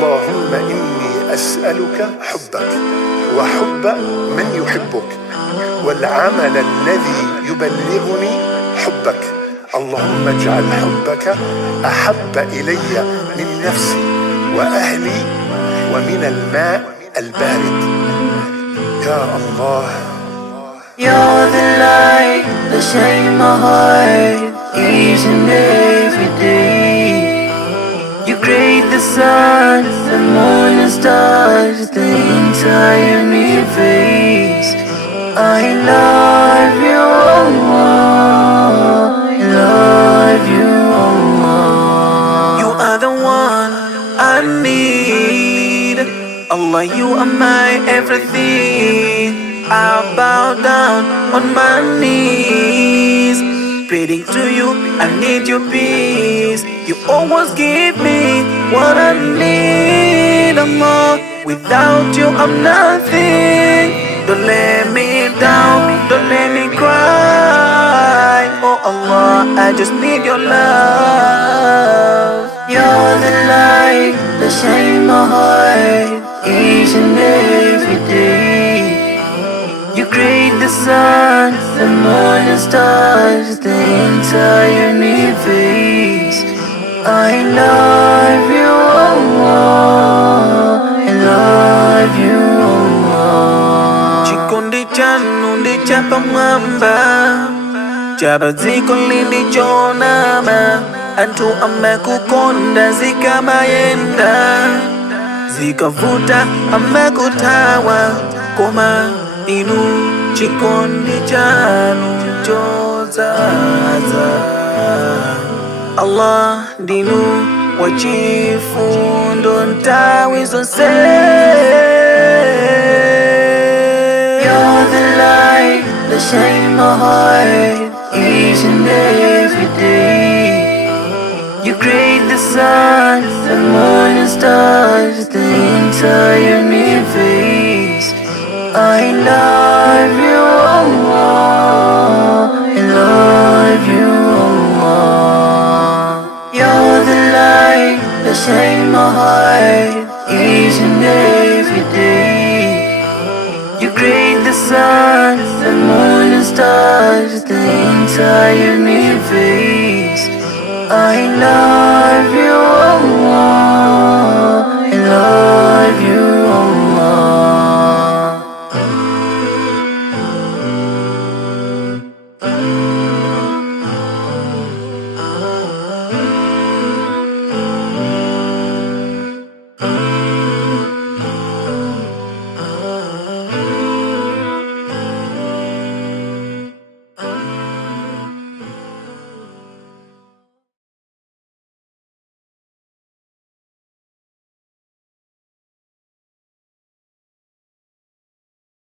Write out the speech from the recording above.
اللهم إني أسألك حبك وحب من يحبك والعمل الذي يبلغني حبك. اللهم اجعل حبك أحب إلي من نفسي وأهلي ومن الماء البارد. يا الله. You're the light that shines my heart each and every day. You create the sun, the moon and stars, the entire universe. I love you, Allah. I love you, Allah. You are the one I need. Allah, you are my everything. I bow down on my knees, praying to you, I need your peace. You always give me what I need, Allah. Without you, I'm nothing. Don't let me down, don't let me cry. Oh Allah, I just need your love. You're the light that shines my heart each and every day. You create the sun, the moon and stars, the entire universe. I love you, Allah. I love you, Allah. Chikundi chanu ndi chapa mwamba, chapa ziko lindi chonama. Antu amekukonda zikamayenda, zikavuta amekutawa koma. Inu chikondi chanu chozaza. Allah dinu wachifundo ntawi zonse. You're the light that shines my heart each and every day. You create the sun, the moon and stars, the entire universe. I love you, Allah. I love you, Allah. You're the light that shines my heart each and every day. You create the sun, the moon and stars, the entire universe. I love you, Allah. I love you, Allah.